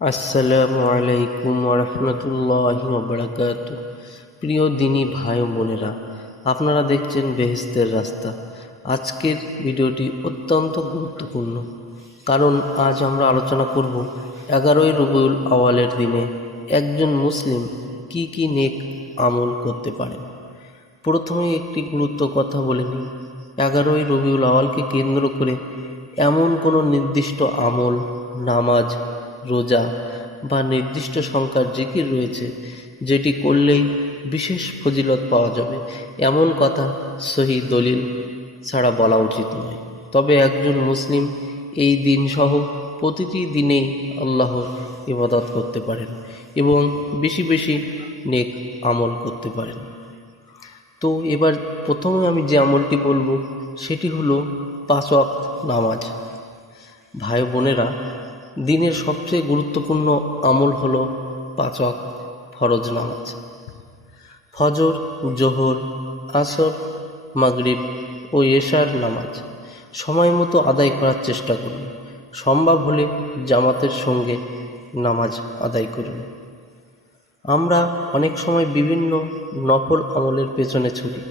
আসসালামু আলাইকুম ওরহমতুল্লাহি ওবারাকাতু। প্রিয় দিনী ভাই বোনেরা, আপনারা দেখছেন বেহেশতের রাস্তা। আজকের ভিডিওটি অত্যন্ত গুরুত্বপূর্ণ, কারণ আজ আমরা আলোচনা করব 11ই রবিউল আওয়ালের দিনে একজন মুসলিম কি কি নেক আমল করতে পারে। প্রথমে একটি গুরুত্ব কথা বলে নিই। 11ই রবিউল আওয়ালকে কেন্দ্র করে এমন কোনো নির্দিষ্ট আমল, নামাজ, রোজা বা নির্দিষ্ট সংখ্যার জিকির রয়েছে যেটি করলেই বিশেষ ফজিলত পাওয়া যাবে, এমন কথা সহি দলিল ছাড়া বলা উচিত নয়। তবে একজন মুসলিম এই দিন সহ প্রতিটি দিনেই আল্লাহর ইবাদত করতে পারেন এবং বেশি বেশি নেক আমল করতে পারেন। তো এবার প্রথমে আমি যে আমলটি বলবো সেটি হলো 5 ওয়াক্ত নামাজ। ভাই বোনেরা, দিনের সবচেয়ে গুরুত্বপূর্ণ আমল হলো 5 ওয়াক্ত ফরজ নামাজ। ফজর, জোহর, আসর, মাগরিব ও এশার নামাজ সময় মতো আদায় করার চেষ্টা করুন। সম্ভব হলে জামাতের সঙ্গে নামাজ আদায় করুন। আমরা অনেক সময় বিভিন্ন নফল আমলের পেছনে ছুটি,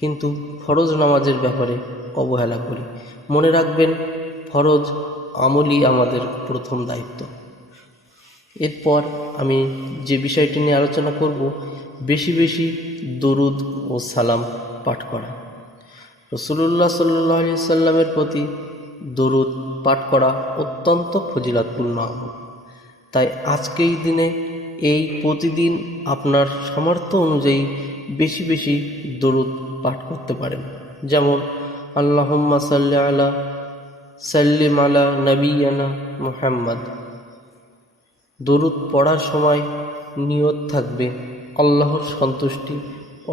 কিন্তু ফরজ নামাজের ব্যাপারে অবহেলা করি। মনে রাখবেন, ফরজ আমলই আমাদের প্রথম দায়িত্ব। এরপর আমি যে বিষয়টি নিয়ে আলোচনা করব, বেশি বেশি দরুদ ও সালাম পাঠ করা। রাসূলুল্লাহ সাল্লাল্লাহু আলাইহি সাল্লামের প্রতি দরুদ পাঠ করা অত্যন্ত ফজিলতপূর্ণ আমল। তাই আজকের দিনে এই প্রতিদিন আপনার সামর্থ্য অনুযায়ী বেশি বেশি দরুদ পাঠ করতে পারেন। যেমন আল্লাহুম্মা সাল্লি আলা সাল্লিম আলা নবিয়ানা মুহাম্মদ। দরুদ পড়ার সময় নিয়ত থাকবে আল্লাহর সন্তুষ্টি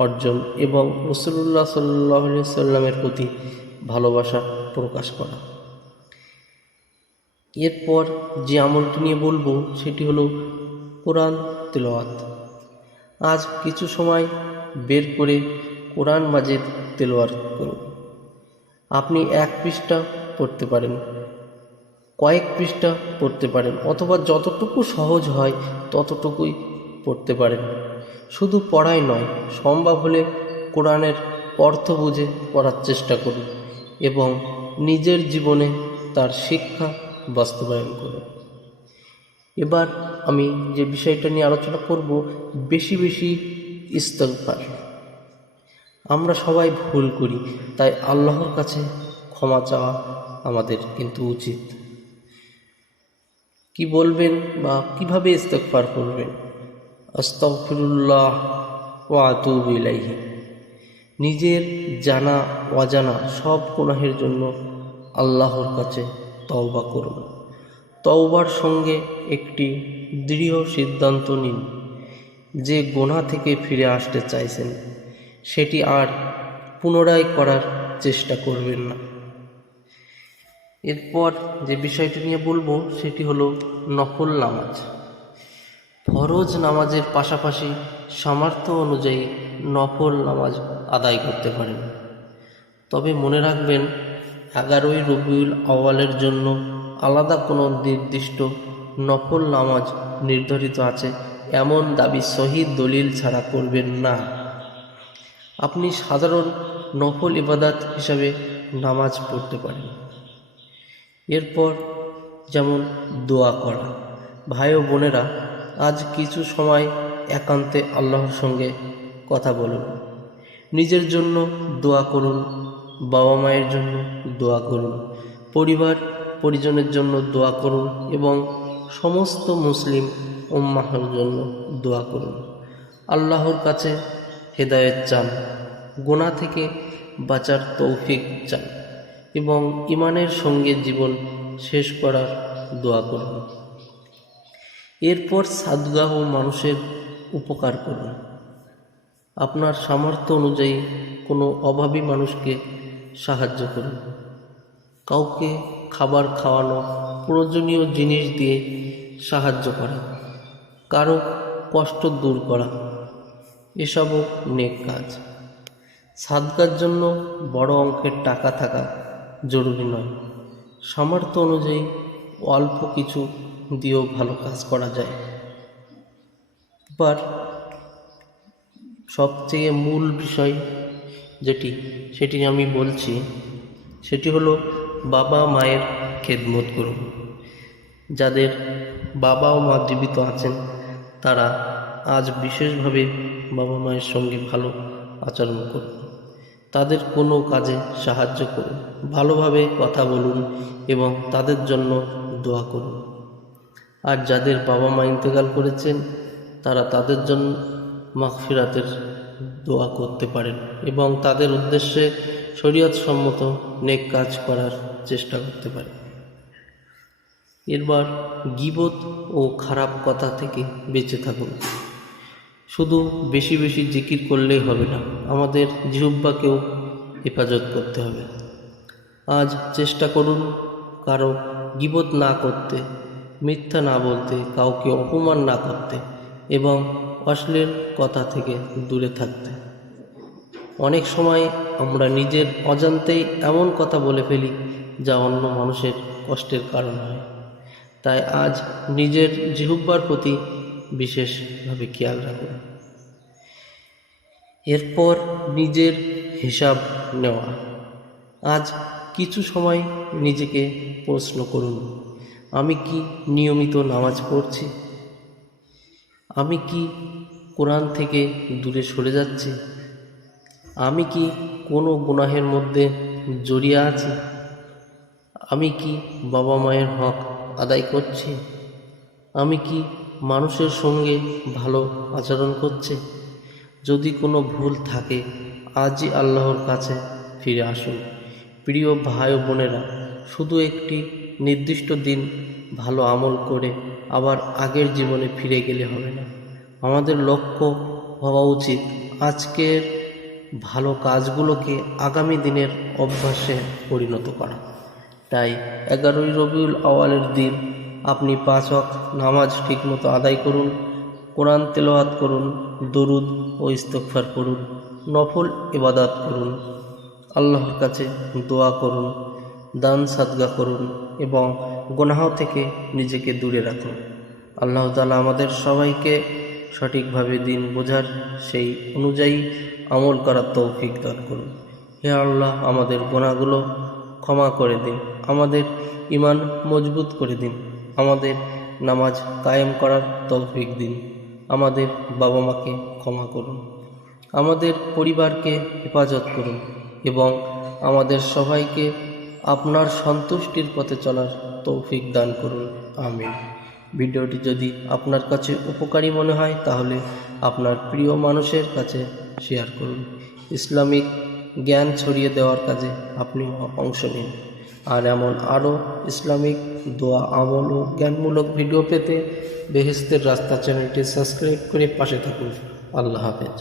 অর্জন এবং রাসূলুল্লাহ সাল্লাল্লাহু আলাইহি সাল্লামের প্রতি ভালোবাসা প্রকাশ করা। এরপর যে আমলটি নিয়ে বলবো সেটি হলো কোরআন তেলাওয়াত। আজ কিছু সময় বের করে কোরআন মাজিদ তেলাওয়াত করুন। আপনি 1 পৃষ্ঠা পড়তে পারেন, কয়েক পৃষ্ঠা পড়তে পারেন, অথবা যতটুকু সহজ হয় ততটুকুই পড়তে পারেন। শুধু পড়াই নয়, সম্ভব হলে কোরআনের অর্থ বুঝে পড়ার চেষ্টা করুন এবং নিজের জীবনে তার শিক্ষা বাস্তবায়ন করুন। এবার আমি যে বিষয়টা নিয়ে আলোচনা করব, বেশি বেশি ইস্তিগফার। আমরা সবাই ভুল করি, তাই আল্লাহর কাছে ক্ষমা চাওয়া আমাদের কিন্তু উচিত। কি বলবেন বা কিভাবে ইস্তিগফার করবেন? আস্তাগফিরুল্লাহ ওয়া আতুবু ইলাইহি। নিজের জানা অজানা সব গুনাহের জন্য আল্লাহর কাছে তওবা করুন। তওবার সঙ্গে একটি দৃঢ় সিদ্ধান্ত নিন যে গুনাহ থেকে ফিরে আসতে চাইছেন সেটি আর পুনরায় করার চেষ্টা করবেন না। এরপর যে বিষয়টি নিয়ে বলবো সেটি হলো নফল নামাজ। ফরজ নামাজের পাশাপাশি সামর্থ্য অনুযায়ী নফল নামাজ আদায় করতে পারেন। তবে মনে রাখবেন, 11ই রবিউল আওয়ালের জন্য আলাদা কোনো নির্দিষ্ট নফল নামাজ নির্ধারিত আছে এমন দাবি সহি দলিল ছাড়া করবেন না। আপনি সাধারণ নফল ইবাদত হিসাবে নামাজ পড়তে পারেন। এরপর যেমন দোয়া করা। ভাই ও বোনেরা, আজ কিছু সময় একান্তে আল্লাহর সঙ্গে কথা বলুন। নিজের জন্য দোয়া করুন, বাবা মায়ের জন্য দোয়া করুন, পরিবার পরিজনের জন্য দোয়া করুন এবং সমস্ত মুসলিম উম্মাহর জন্য দোয়া করুন। আল্লাহর কাছে হেদায়েত চান, গুনাহ থেকে বাঁচার তৌফিক চান এবং ঈমানের সঙ্গে জীবন শেষ করার দোয়া করুন। এরপর সাদগাহ ও মানুষের উপকার করুন। আপনার সামর্থ্য অনুযায়ী কোনো অভাবী মানুষকে সাহায্য করুন। কাউকে খাবার খাওয়ানো, প্রয়োজনীয় জিনিস দিয়ে সাহায্য করা, কারো কষ্ট দূর করা, এসবও নেক কাজ। সাদগার জন্য বড় অঙ্কের টাকা থাকা জরুরি নয়। সামর্থ্য অনুযায়ী অল্প কিছু দিয়েও ভালো কাজ করা যায়। এবার সবচেয়ে মূল বিষয় সেটি আমি বলছি, সেটি হলো বাবা মায়ের খেদমত করুন। যাদের বাবা ও মা জীবিত আছেন তারা আজ বিশেষভাবে বাবা মায়ের সঙ্গে ভালো আচরণ করুন, তাদের কোনো কাজে সাহায্য করুন, ভালোভাবে কথা বলুন এবং তাদের জন্য দোয়া করুন। আর যাদের বাবা মা ইন্তেকাল করেছেন তারা তাদের জন্য মাগফিরাতের দোয়া করতে পারেন এবং তাদের উদ্দেশ্যে শরীয়ত সম্মত নেক কাজ করার চেষ্টা করতে পারেন। এরবার গীবত ও খারাপ কথা থেকে বেঁচে থাকুন। শুধু বেশি বেশি জিকির করলেই হবে না, আমাদের জিহ্বাকেও হেফাজত করতে হবে। আজ চেষ্টা করুন কারো গীবত না করতে, মিথ্যা না বলতে, কাউকে অপমান না করতে এবং অশ্লীল কথা থেকে দূরে থাকতে। অনেক সময় আমরা নিজের অজান্তেই এমন কথা বলে ফেলি যা অন্য মানুষের কষ্টের কারণ হয়। তাই আজ নিজের জিহ্বার প্রতি বিশেষভাবে খেয়াল রাখুন। এরপর নিজের হিসাব নেওয়া। আজ কিছু সময় নিজেকে প্রশ্ন করুন, আমি কি নিয়মিত নামাজ পড়ছি? আমি কি কোরআন থেকে দূরে সরে যাচ্ছি? আমি কি কোনো গুনাহের মধ্যে জড়িয়ে আছি? আমি কি বাবা মায়ের হক আদায় করছি? আমি কি মানুষের সঙ্গে ভালো আচরণ করছি? যদি কোনো ভুল থাকে আজই আল্লাহর কাছে ফিরে আসুন। প্রিয় ভাই ও বোনেরা, শুধু একটি নির্দিষ্ট দিন ভালো আমল করে আবার আগের জীবনে ফিরে গেলে হবে না। আমাদের লক্ষ্য হওয়া উচিত আজকের ভালো কাজগুলোকে আগামী দিনের অভ্যাসে পরিণত করা। তাই 11ই রবিউল আউয়ালের দিন আপনি 5 ওয়াক্ত নামাজ ঠিকমতো আদায় করুন, কোরআন তেলাওয়াত করুন, দরুদ ও ইস্তিগফার করুন, নফল ইবাদত করুন, আল্লাহর কাছে দোয়া করুন, দান সাদকা করুন এবং গুনাহ থেকে নিজেকে দূরে রাখুন। আল্লাহ তাআলা আমাদের সবাইকে সঠিকভাবে দিন বোঝার, সেই অনুযায়ী আমল করার তৌফিক দান করুন। হে আল্লাহ, আমাদের গুনাহগুলো ক্ষমা করে দিন, আমাদের ঈমান মজবুত করে দিন, আমাদের নামাজ কায়েম করার তৌফিক দিন, আমাদের বাবা মাকে ক্ষমা করুন, আমাদের পরিবারকে হেফাজত করুন এবং আমাদের সবাইকে আপনার সন্তুষ্টির পথে চলার তৌফিক দান করুন। আমিন। ভিডিওটি যদি আপনার কাছে উপকারী মনে হয় তাহলে আপনার প্রিয় মানুষের কাছে শেয়ার করুন। ইসলামিক জ্ঞান ছড়িয়ে দেওয়ার কাজে আপনি অংশ নিন। আর এমন আরও ইসলামিক দোয়া, আমল ও জ্ঞানমূলক ভিডিও পেতে বেহেশতের রাস্তা চ্যানেলটি সাবস্ক্রাইব করে পাশে থাকুন। আল্লাহ হাফেজ।